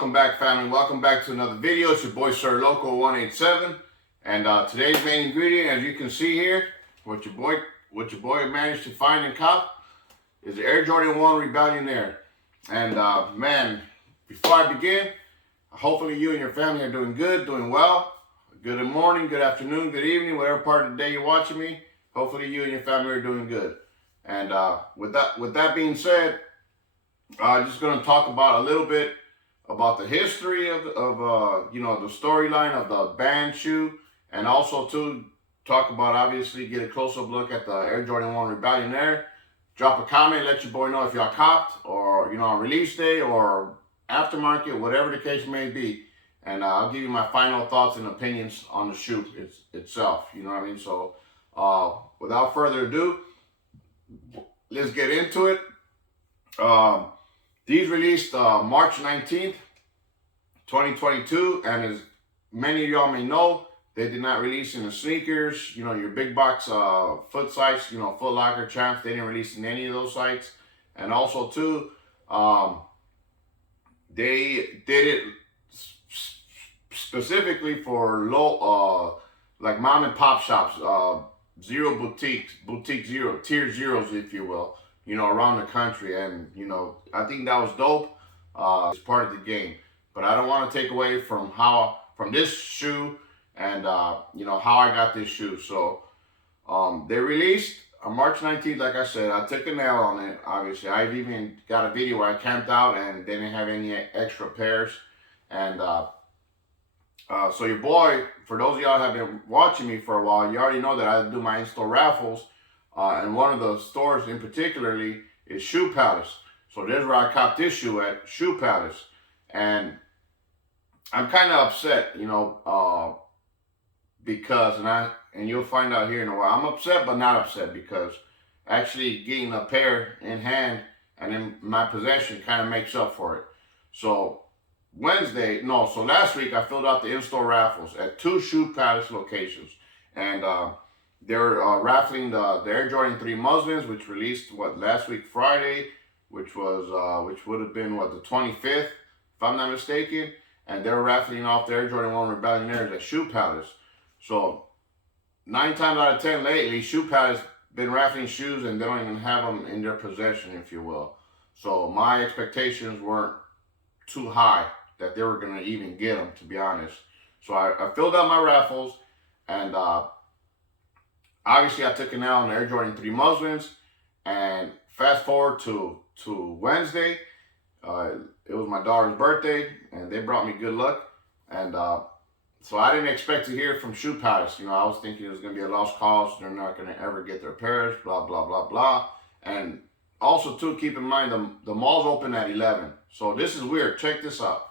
welcome back, family. Welcome back to another video. It's your boy Sir Loco 187, and today's main ingredient, as you can see here, what your boy managed to find and cop is the Air Jordan 1 Rebellionaire. And man, before I begin, hopefully you and your family are doing good, doing well. Good morning, good afternoon, good evening, whatever part of the day you're watching me. Hopefully you and your family are doing good. And with that being said, I'm just going to talk about a little bit about the history of the storyline of the band shoe, and also to talk about, obviously, get a close-up look at the Air Jordan 1 Rebellionaire. Drop a comment, let your boy know if y'all copped, or on release day or aftermarket, whatever the case may be. And I'll give you my final thoughts and opinions on the shoe itself. You know what I mean? So without further ado, let's get into it. These released March 19th, 2022, and as many of y'all may know, they did not release in the sneakers, your big box foot sites, Foot Locker, Champs. They didn't release in any of those sites. And also too, they did it specifically for low, like mom and pop shops, zero boutiques, boutique zero, tier zeros, if you will, around the country. And, I think that was dope. It's part of the game. But I don't want to take away from this shoe and, how I got this shoe. So they released on March 19th, like I said. I took a nail on it, obviously. I've even got a video where I camped out and they didn't have any extra pairs. And so your boy, for those of y'all who have been watching me for a while, you already know that I do my in-store raffles. And one of the stores in particularly is Shoe Palace. So there's where I copped this shoe at, Shoe Palace. And I'm kind of upset, because, and you'll find out here in a while, I'm upset but not upset, because actually getting a pair in hand and in my possession kind of makes up for it. So last week I filled out the in-store raffles at 2 Shoe Palace locations. And they're raffling the Air Jordan 3 Muslins, which released last week Friday, which would have been the 25th, if I'm not mistaken. And they're raffling off the Air Jordan 1 Rebellionaires at Shoe Palace. So 9 times out of 10 lately, Shoe Palace been raffling shoes and they don't even have them in their possession, if you will. So my expectations weren't too high that they were going to even get them, to be honest. So I filled out my raffles, and obviously I took an L on the Air Jordan 3 Muslins. And fast forward to Wednesday, it was my daughter's birthday, and they brought me good luck. And so I didn't expect to hear from Shoe Palace. I was thinking it was going to be a lost cause. They're not going to ever get their pairs, blah, blah, blah, blah. And also, too, keep in mind, the mall's open at 11. So this is weird. Check this out.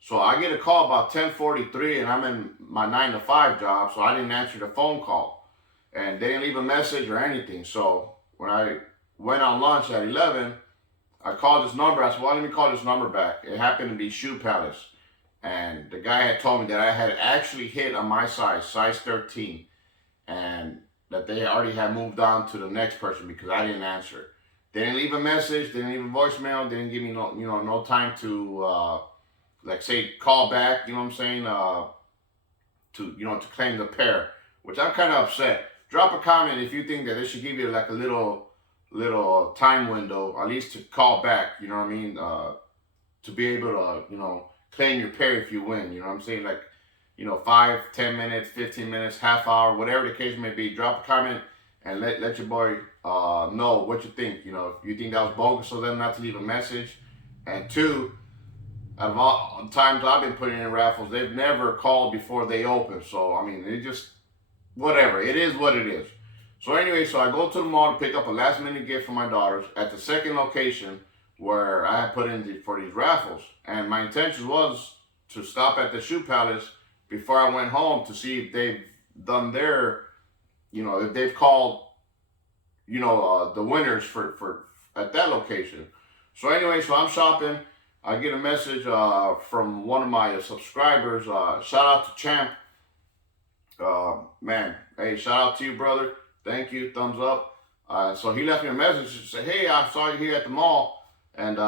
So I get a call about 10:43, and I'm in my 9 to 5 job, so I didn't answer the phone call. And they didn't leave a message or anything. So when I went on lunch at 11, I called this number. I said, well, let me call this number back. It happened to be Shoe Palace. And the guy had told me that I had actually hit on my size 13. And that they already had moved on to the next person because I didn't answer. They didn't leave a message. They didn't leave a voicemail. They didn't give me no time to, say, call back, you know what I'm saying, to claim the pair, which I'm kind of upset. Drop a comment if you think that they should give you like a little time window, at least to call back, you know what I mean, to be able to, claim your pair if you win, you know what I'm saying, like, 5, 10 minutes, 15 minutes, half hour, whatever the case may be. Drop a comment and let your boy know what you think. If you think that was bogus of them not to leave a message. And 2, out of all the times I've been putting in raffles, they've never called before they open. So, I mean, it just, whatever. It is what it is. So anyway, so I go to the mall to pick up a last minute gift for my daughters at the second location where I had put in for these raffles. And my intention was to stop at the Shoe Palace before I went home to see if they've done their, if they've called, the winners for at that location. So anyway, so I'm shopping. I get a message from one of my subscribers. Shout out to Champ. Man, hey, shout out to you, brother. Thank you. Thumbs up. So he left me a message to say, hey, I saw you here at the mall. And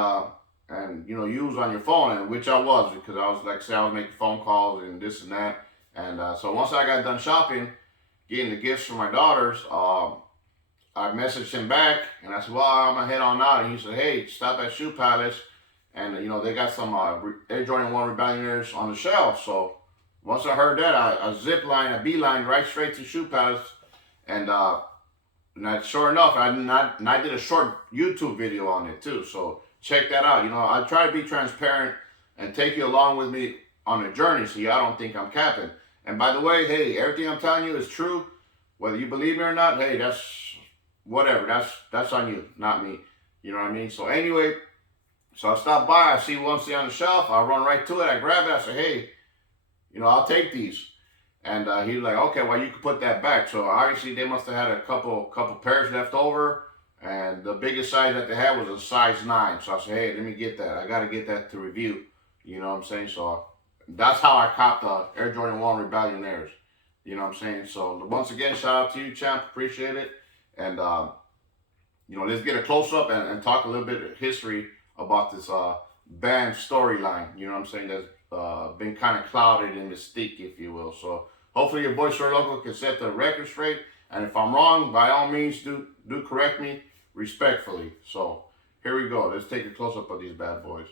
and you know, use on your phone, and which I was, because I was, like I said, I was making phone calls and this and that. And so once I got done shopping, getting the gifts for my daughters, I messaged him back and I said, well, I'm gonna head on out. And he said, hey, stop at Shoe Palace, and you know, they got some Air Jordan 1 Rebellionaires on the shelf. So once I heard that, I zip line, a beeline right straight to Shoe Palace, and sure enough, I did a short YouTube video on it too. So check that out. You know, I try to be transparent and take you along with me on the journey, so y'all don't think I'm capping. And by the way, hey, everything I'm telling you is true, whether you believe me or not. Hey, that's whatever. That's on you, not me. You know what I mean? So anyway, so I stop by, I see one on the shelf, I run right to it, I grab it, I say, hey, you know, I'll take these. And he was like, okay, well, you can put that back. So obviously they must have had a couple pairs left over, and the biggest size that they had was a size 9. So I said, hey, let me get that. I got to get that to review. You know what I'm saying? So that's how I copped the Air Jordan 1 Rebellionaires. You know what I'm saying? So once again, shout out to you, champ. Appreciate it. And, you know, let's get a close-up and talk a little bit of history about this band storyline. You know what I'm saying? That's been kind of clouded in mystique, if you will. So hopefully your boy Sir Loco can set the record straight. And if I'm wrong, by all means, do correct me respectfully. So here we go. Let's take a close-up of these bad boys.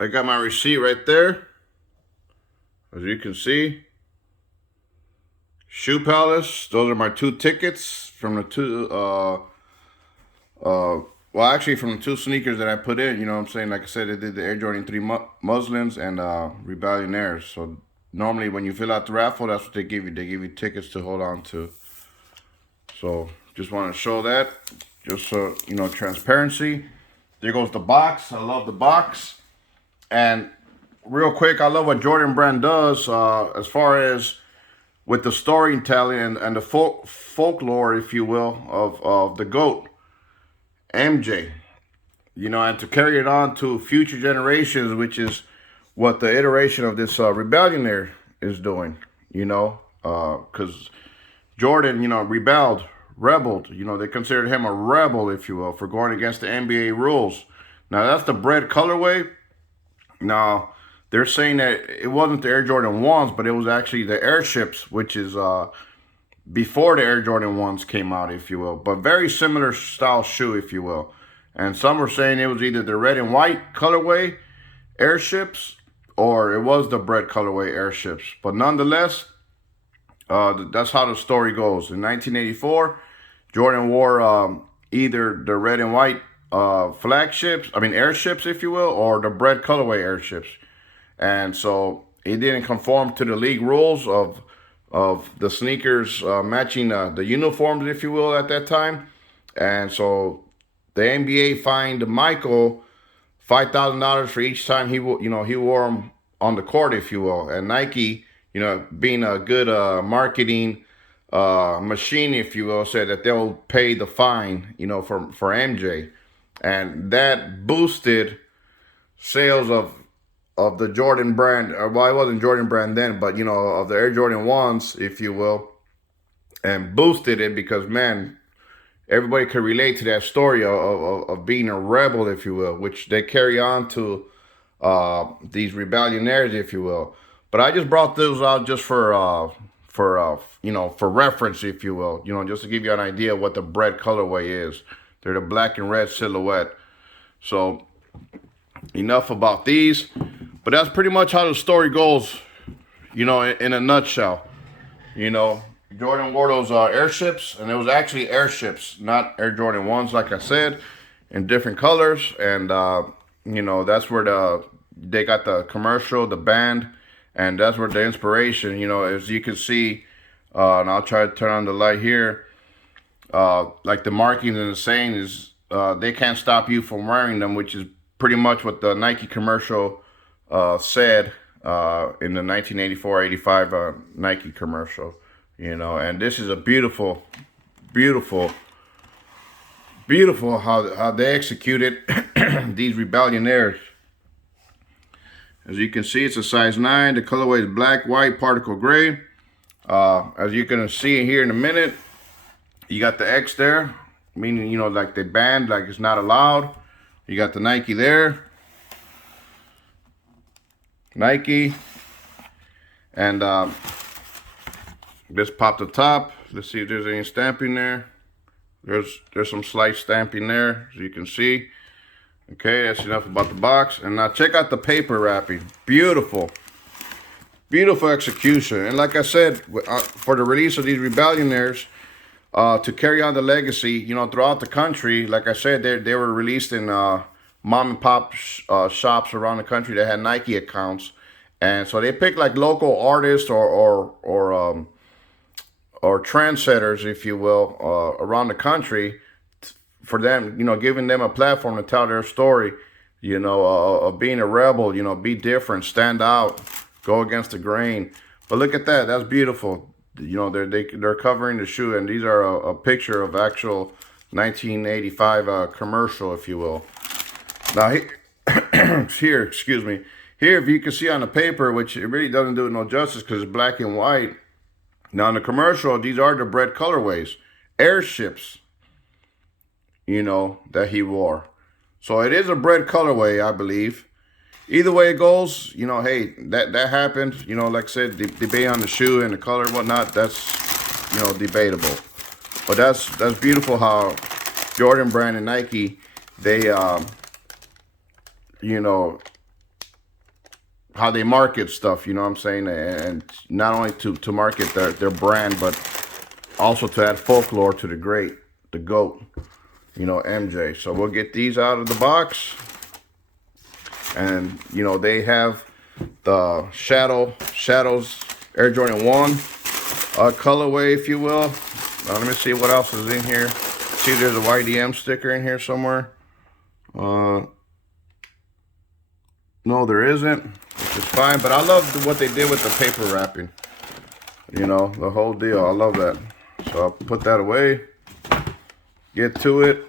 I got my receipt right there. As you can see, Shoe Palace. Those are my 2 tickets from the 2, well, actually from the 2 sneakers that I put in. You know what I'm saying? Like I said, I did the Air Jordan 3 Muslims and Rebellionaires. So normally when you fill out the raffle, that's what they give you. They give you tickets to hold on to. So just want to show that. Just so, you know, transparency. There goes the box. I love the box. And real quick, I love what Jordan Brand does as far as with the storytelling and the folklore, if you will, of the GOAT, MJ. You know, and to carry it on to future generations, which is what the iteration of this Rebellionaire is doing, you know, because Jordan, you know, rebelled, you know, they considered him a rebel, if you will, for going against the NBA rules. Now, that's the bread colorway. Now, they're saying that it wasn't the Air Jordan 1s, but it was actually the Airships, which is before the Air Jordan 1s came out, if you will. But very similar style shoe, if you will. And some were saying it was either the red and white colorway Airships, or it was the bread colorway Airships. But nonetheless, that's how the story goes. In 1984, Jordan wore either the red and white airships, if you will, or the bread colorway Airships. And so it didn't conform to the league rules of the sneakers matching the uniforms, if you will, at that time. And so the NBA fined Michael $5,000 for each time he wore them on the court, if you will. And Nike, you know, being a good marketing machine, if you will, said that they'll pay the fine, you know, for MJ. And that boosted sales of the Jordan brand. Well, it wasn't Jordan brand then, but, you know, of the Air Jordan 1s, if you will, and boosted it because, man, everybody could relate to that story of being a rebel, if you will, which they carry on to these Rebellionaires, if you will. But I just brought those out just for you know, for reference, if you will, you know, just to give you an idea of what the bread colorway is. They're the black and red silhouette. So enough about these. But that's pretty much how the story goes, you know, in a nutshell. You know, Jordan wore those Airships, and it was actually Airships, not Air Jordan 1s, like I said, in different colors. And, you know, that's where they got the commercial, the band, and that's where the inspiration, you know, as you can see, and I'll try to turn on the light here, like the marking and the saying is, they can't stop you from wearing them, which is pretty much what the Nike commercial said in the 1984-85 Nike commercial, you know. And this is a beautiful how they executed these Rebellionaires. As you can see, it's a size 9. The colorway is black, white, particle gray. As you're gonna see here in a minute, you got the X there, meaning, you know, like the band, like it's not allowed. You got the Nike there. Nike. And just pop the top. Let's see if there's any stamping there. There's some slight stamping there, as you can see. Okay, that's enough about the box. And now check out the paper wrapping. Beautiful. Beautiful execution. And like I said, for the release of these Rebellionaires, to carry on the legacy, you know, throughout the country, like I said, they were released in mom and pop shops around the country that had Nike accounts. And so they picked like local artists or trendsetters, if you will, around the country, for them, you know, giving them a platform to tell their story, you know, of being a rebel, you know, be different, stand out, go against the grain. But look at that, that's beautiful. You know, they're covering the shoe, and these are a picture of actual 1985 commercial, if you will. Now here, excuse me. Here, if you can see on the paper, which it really doesn't do it no justice because it's black and white. Now in the commercial, these are the bread colorways, airships, you know, that he wore. So it is a bread colorway, I believe. Either way it goes, you know, hey, that happened. You know, like I said, debate on the shoe and the color and whatnot, that's, you know, debatable. But that's beautiful how Jordan Brand and Nike, they, you know, how they market stuff, you know what I'm saying? And not only to market their brand, but also to add folklore to the great, the GOAT, you know, MJ. So we'll get these out of the box. And, you know, they have the Shadows Air Jordan 1 colorway, if you will. Now, let me see what else is in here. See, there's a YDM sticker in here somewhere. No, there isn't, which is fine. But I love what they did with the paper wrapping. You know, the whole deal. I love that. So I'll put that away. Get to it.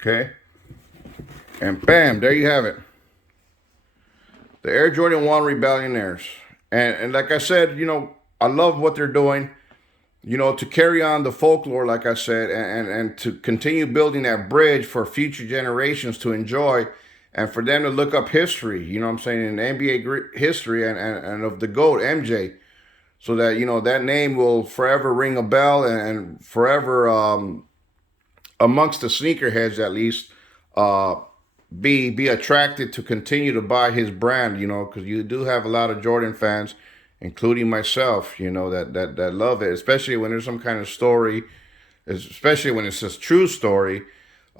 Okay. And bam, there you have it. The Air Jordan 1 Rebellionaires. And like I said, you know, I love what they're doing. You know, to carry on the folklore, like I said, and to continue building that bridge for future generations to enjoy, and for them to look up history, you know what I'm saying, in NBA history and of the GOAT, MJ, so that, you know, that name will forever ring a bell and forever, amongst the sneakerheads at least, be attracted to continue to buy his brand, you know, because you do have a lot of Jordan fans, including myself, you know, that love it, especially when there's some kind of story, especially when it's a true story,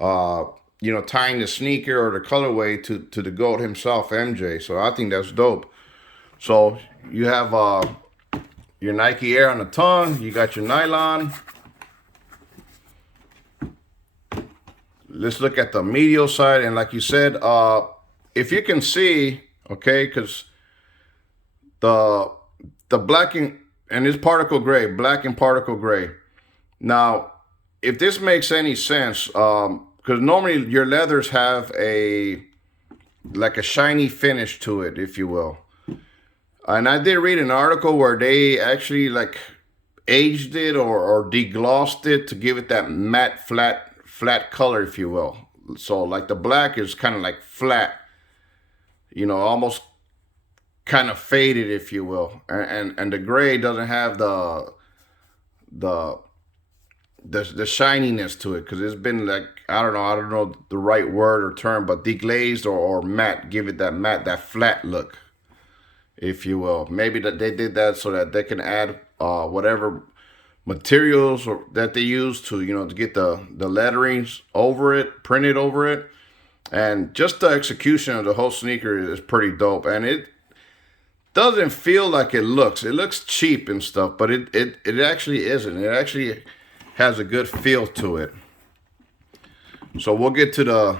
you know, tying the sneaker or the colorway to the GOAT himself, MJ. So I think that's dope. So you have your Nike Air on the tongue, you got your nylon. Let's look at the medial side, and like you said, if you can see, okay, because the black and it's particle gray, black and particle gray. Now, if this makes any sense, because normally your leathers have like a shiny finish to it, if you will. And I did read an article where they actually like aged it or deglossed it to give it that matte, flat color, if you will. So like the black is kind of like flat, you know, almost kind of faded, if you will, and the gray doesn't have the shininess to it, because it's been like, I don't know the right word or term, but deglazed or matte, give it that matte, that flat look, if you will. Maybe that they did that so that they can add whatever materials that they use to, you know, to get the letterings over it, printed over it. And just the execution of the whole sneaker is pretty dope, and it doesn't feel like it looks. It looks cheap and stuff, but it actually isn't. It actually has a good feel to it. So we'll get to the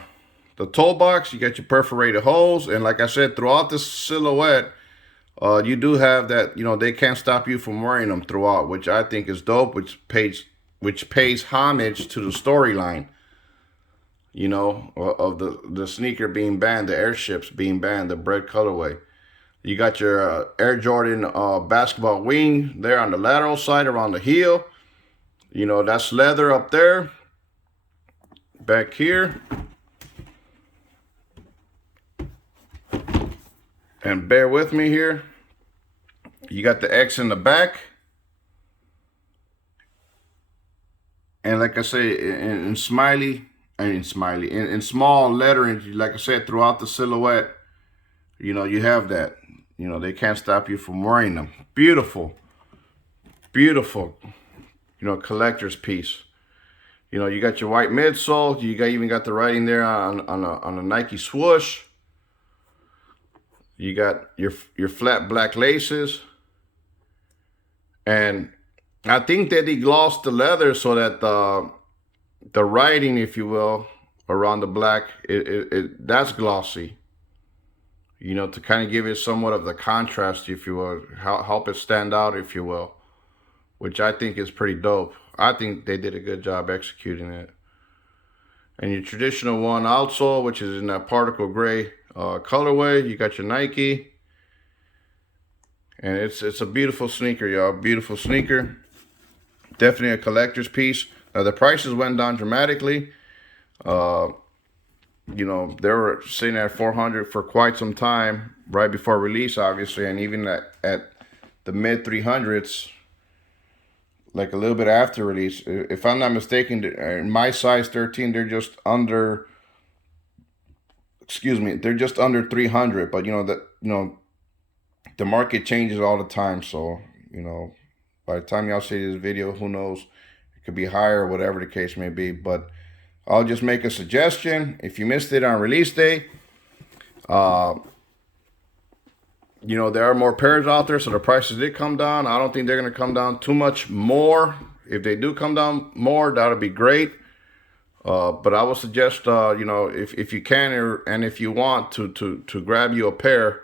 toe box. You got your perforated holes, and like I said, throughout the silhouette, you do have that, you know, they can't stop you from wearing them throughout, which I think is dope, which pays homage to the storyline, you know, of the sneaker being banned, the airships being banned, the bread colorway. You got your Air Jordan basketball wing there on the lateral side around the heel. You know, that's leather up there. Back here. And bear with me here. You got the X in the back. And like I say, in small lettering, like I said, throughout the silhouette, you know, you have that. You know, they can't stop you from wearing them. Beautiful, beautiful, you know, collector's piece. You know, you got your white midsole. You even got the writing there on a Nike swoosh. You got your flat black laces. And I think that he glossed the leather so that the writing, if you will, around the black, that's glossy. You know, to kind of give it somewhat of the contrast, if you will, help it stand out, if you will, which I think is pretty dope. I think they did a good job executing it. And your traditional one outsole, which is in that particle gray colorway, you got your Nike. And it's a beautiful sneaker, y'all. Beautiful sneaker. Definitely a collector's piece. The prices went down dramatically. You know, they were sitting at $400 for quite some time, right before release, obviously, and even at the mid 300s, like a little bit after release. If I'm not mistaken, in my size 13, they're just under. Excuse me, they're just under 300. But you know the market changes all the time, so you know, by the time y'all see this video, who knows? It could be higher or whatever the case may be. But I'll just make a suggestion. If you missed it on release day, you know, there are more pairs out there, so the prices did come down. I don't think they're going to come down too much more. If they do come down more, that'll be great. But I would suggest, you know, if you can and if you want to grab you a pair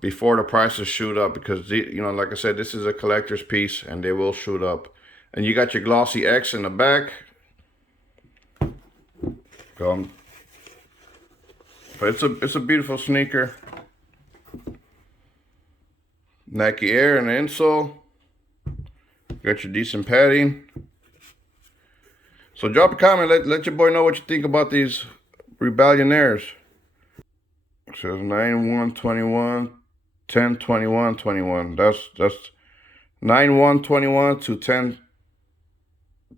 before the prices shoot up, because you know, like I said, this is a collector's piece and they will shoot up. And you got your glossy X in the back. But it's a beautiful sneaker. Nike Air and the insole. Got your decent padding. So drop a comment. Let your boy know what you think about these Rebellionaires. It says 9/1/21, 10/21/21. That's 9/1/21 to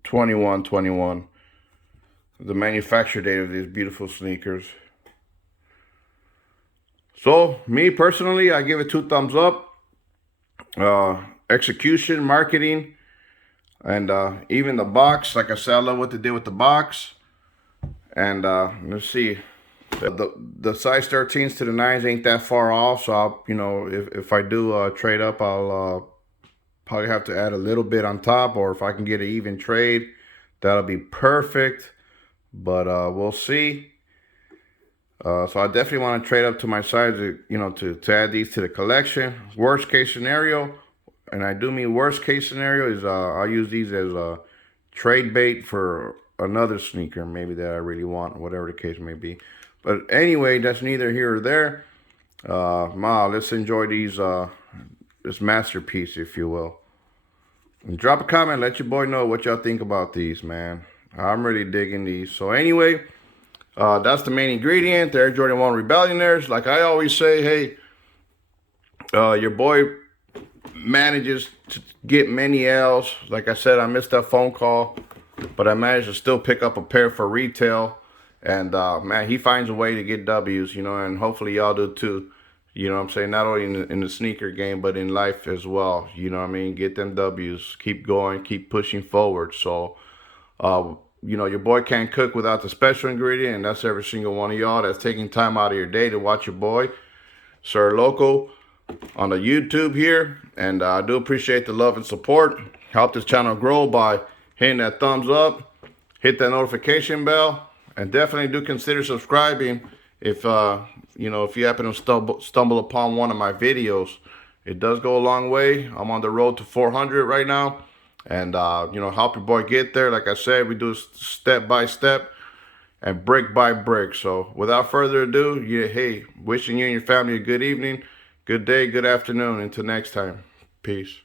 10/21/21. The manufacture date of these beautiful sneakers. So me personally, I give it 2 thumbs up. Execution, marketing, and even the box. Like I said, I love what they did with the box. And let's see, the size 13s to the 9s ain't that far off. So I'll, you know, if I do trade up, I'll probably have to add a little bit on top, or if I can get an even trade, that'll be perfect. But we'll see. So I definitely want to trade up to my size, you know, to add these to the collection. Worst case scenario, and I do mean worst case scenario, is I'll use these as a trade bait for another sneaker maybe that I really want, whatever the case may be. But anyway, that's neither here or there. Let's enjoy these this masterpiece, if you will. And drop a comment, let your boy know what y'all think about these, man. I'm really digging these. So anyway, that's the main ingredient. The Air Jordan 1 Rebellionaires. Like I always say, hey, your boy manages to get many L's. Like I said, I missed that phone call, but I managed to still pick up a pair for retail. And man, he finds a way to get W's, you know, and hopefully y'all do too. You know what I'm saying? Not only in the sneaker game, but in life as well. You know what I mean? Get them W's. Keep going. Keep pushing forward. So, you know, your boy can't cook without the special ingredient, and that's every single one of y'all that's taking time out of your day to watch your boy, Sir Loco, on the YouTube here. And I do appreciate the love and support. Help this channel grow by hitting that thumbs up, hit that notification bell, and definitely do consider subscribing if you know, if you happen to stumble upon one of my videos. It does go a long way. I'm on the road to 400 right now. And, you know, help your boy get there. Like I said, we do step by step and brick by brick. So without further ado, hey, wishing you and your family a good evening, good day, good afternoon. Until next time, peace.